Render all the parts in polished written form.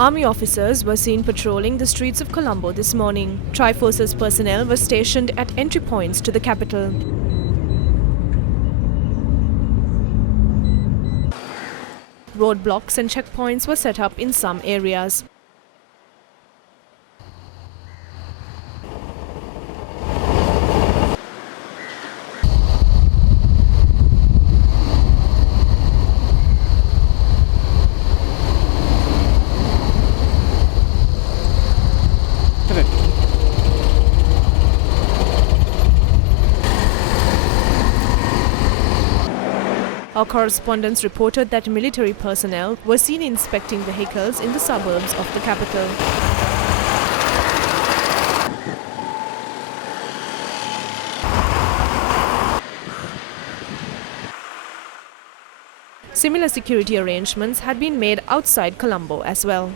Army officers were seen patrolling the streets of Colombo this morning. Tri-Forces personnel were stationed at entry points to the capital. Roadblocks and checkpoints were set up in some areas. Our correspondents reported that military personnel were seen inspecting vehicles in the suburbs of the capital. Similar security arrangements had been made outside Colombo as well.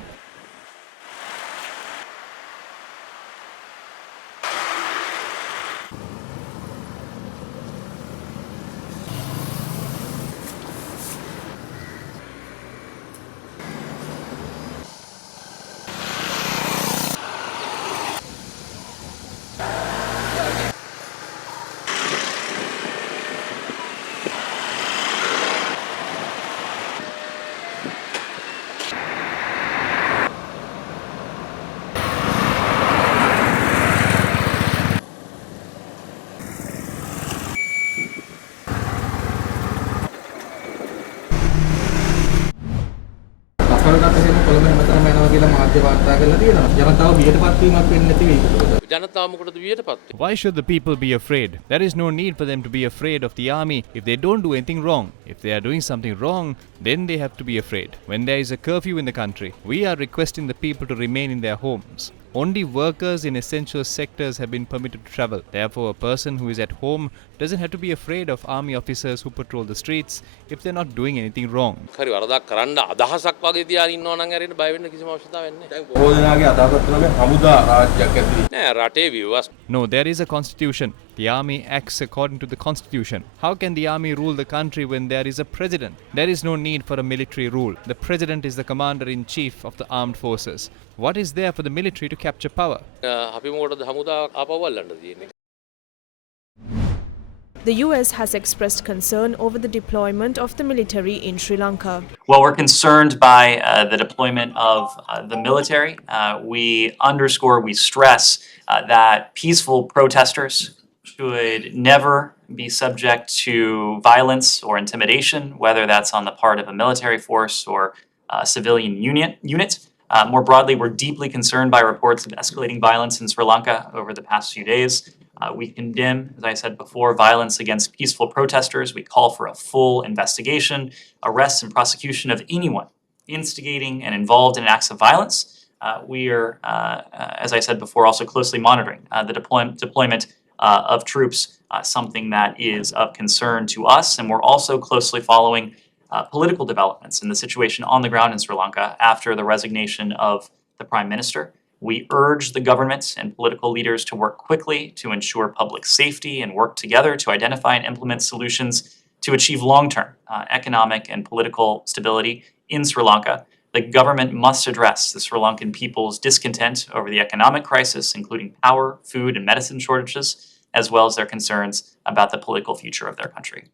Why should the people be afraid? There is no need for them to be afraid of the army if they don't do anything wrong. If they are doing something wrong, then they have to be afraid. When there is a curfew in the country, we are requesting the people to remain in their homes. Only workers in essential sectors have been permitted to travel. Therefore, a person who is at home doesn't have to be afraid of army officers who patrol the streets if they're not doing anything wrong. No, there is a constitution. The army acts according to the constitution. How can the army rule the country when there is a president? There is no need for a military rule. The president is the commander-in-chief of the armed forces. What is there for the military to capture power? The US has expressed concern over the deployment of the military in Sri Lanka. Well, we're concerned by the deployment of the military. We stress that peaceful protesters should never be subject to violence or intimidation, whether that's on the part of a military force or a civilian unit. More broadly, we're deeply concerned by reports of escalating violence in Sri Lanka over the past few days. We condemn, as I said before, violence against peaceful protesters. We call for a full investigation, arrest, and prosecution of anyone instigating and involved in acts of violence. We are, as I said before, also closely monitoring the deployment of troops, something that is of concern to us, and we're also closely following political developments in the situation on the ground in Sri Lanka after the resignation of the Prime Minister. We urge the government and political leaders to work quickly to ensure public safety and work together to identify and implement solutions to achieve long-term economic and political stability in Sri Lanka. The government must address the Sri Lankan people's discontent over the economic crisis, including power, food, and medicine shortages, as well as their concerns about the political future of their country.